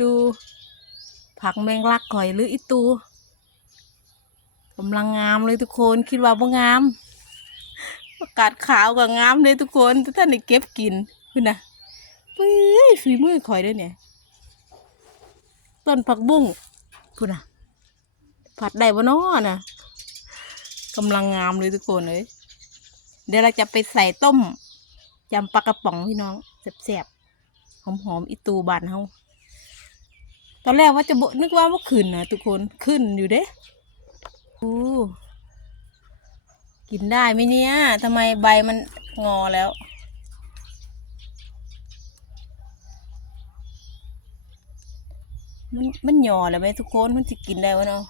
ดูผักแมงลักข่อยหรืออีตูกำลังงามเลยทุกคนคิดว่าบ่งามประกาศขาวกับงามเลยทุกคนท่านได้เก็บกินคุณนะเฮ้ยฝีมือข่อยด้วยเนี่ยต้นผักบุ้งคุณนะผัดได้บ่น้อนะกำลังงามเลยทุกคนเลยเดี๋ยวเราจะไปใส่ต้มยำปลากระป๋องพี่น้องแซ่บๆ หอมๆอีตูบานเฮาตอนแรกว่าจะบนึกว่าว่าขึ้นนะทุกคนขึ้นอยู่เด้โอ้กินได้ไหมเนี่ยทำไมใบมันงอแล้ว มันมันหย่อแล้วไหมทุกคนมันจะกินได้วะเนาะ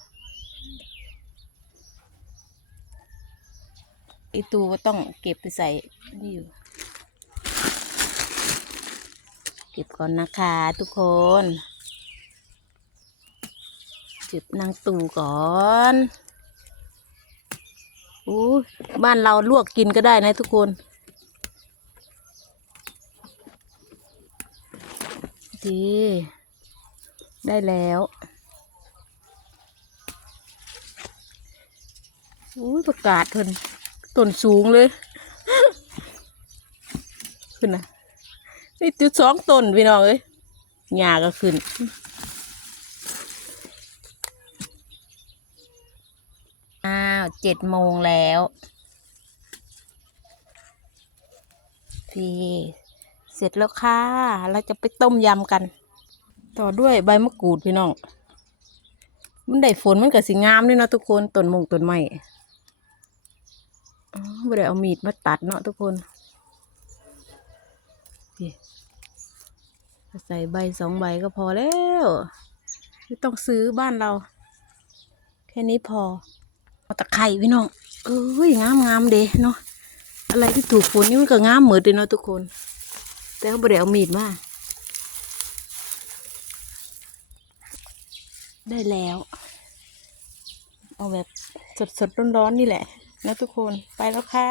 ไอตูก็ต้องเก็บไปใส่นี่อยู่ เก็บก่อนนะคะทุกคนเก็บนางตู่ก่อนอู้บ้านเราลวกกินก็ได้นะทุกคนดีได้แล้วอู้ประกาศเพิ่นต้นสูงเลย ขึ้นนะ นี่จุดสองต้นพี่น้องเอ้ยหญ้าก็ขึ้นอ้าวเจ็ดโมงแล้วพี่เสร็จแล้วค่ะ เราจะไปต้มยำกัน ต่อด้วยใบมะกรูดพี่น้อง มันได้ฝนมันก็สิงามด้วยนะทุกคนต้นมงต้นไม้อ๋อไม่ได้เอามีดมาตัดเนาะทุกคน ใส่ใบสองใบก็พอแล้ว ไม่ต้องซื้อบ้านเรา แค่นี้พอเอาตะไคร่พี่น้องเอ้ยงามงามเด้เนาะอะไรที่ถูกฝนนี่มันก็งามเหมือนเด้เนาะทุกคน แต่เขาบ่ได้เอามีดมาได้แล้ว เอาแบบสดๆร้อนๆนี่แหละนะทุกคนไปแล้วค่ะ